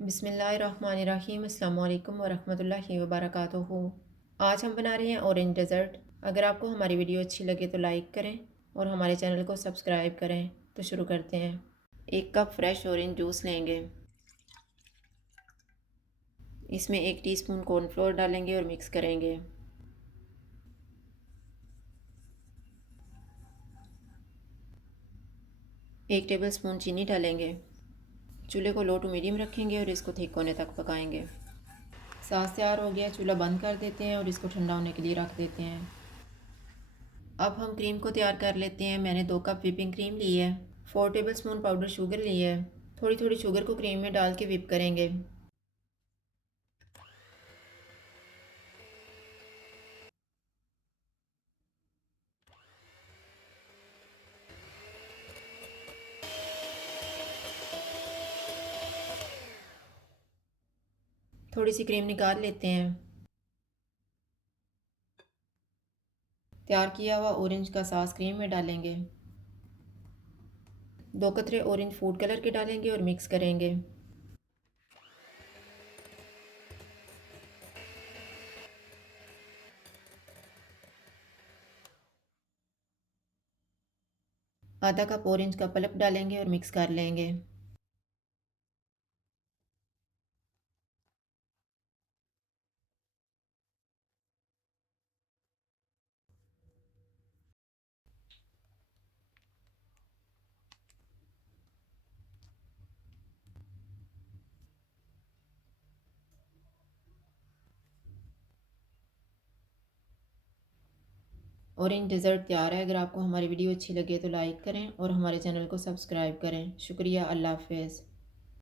बिस्मिल्लाहिर्रहमानिर्रहीम अस्सलाम वालेकुम वरहमतुल्लाहि वबरकातुहू। आज हम बना रहे हैं ऑरेंज डेज़र्ट। अगर आपको हमारी वीडियो अच्छी लगे तो लाइक करें और हमारे चैनल को सब्सक्राइब करें। तो शुरू करते हैं। 1 कप फ्रेश ऑरेंज जूस लेंगे। इसमें 1 टीस्पून कॉर्नफ्लोर डालेंगे और मिक्स करेंगे। एक टेबलस्पून चीनी डालेंगे। चूल्हे को लो टू मीडियम रखेंगे और इसको थिक होने तक पकाएंगे। सास तैयार हो गया, चूल्हा बंद कर देते हैं और इसको ठंडा होने के लिए रख देते हैं। अब हम क्रीम को तैयार कर लेते हैं। मैंने 2 कप व्हिपिंग क्रीम ली है। 4 टेबलस्पून पाउडर शुगर ली है। थोड़ी थोड़ी शुगर को क्रीम में डाल के व्हिप करेंगे। थोड़ी सी क्रीम निकाल लेते हैं। तैयार किया हुआ ऑरेंज का सॉस क्रीम में डालेंगे। 2 कतरे ऑरेंज फूड कलर के डालेंगे और मिक्स करेंगे। आधा कप ऑरेंज का पल्प डालेंगे और मिक्स कर लेंगे। ऑरेंज डेज़र्ट तैयार है। अगर आपको हमारी वीडियो अच्छी लगे तो लाइक करें और हमारे चैनल को सब्सक्राइब करें। शुक्रिया। अल्लाह हाफ़िज़।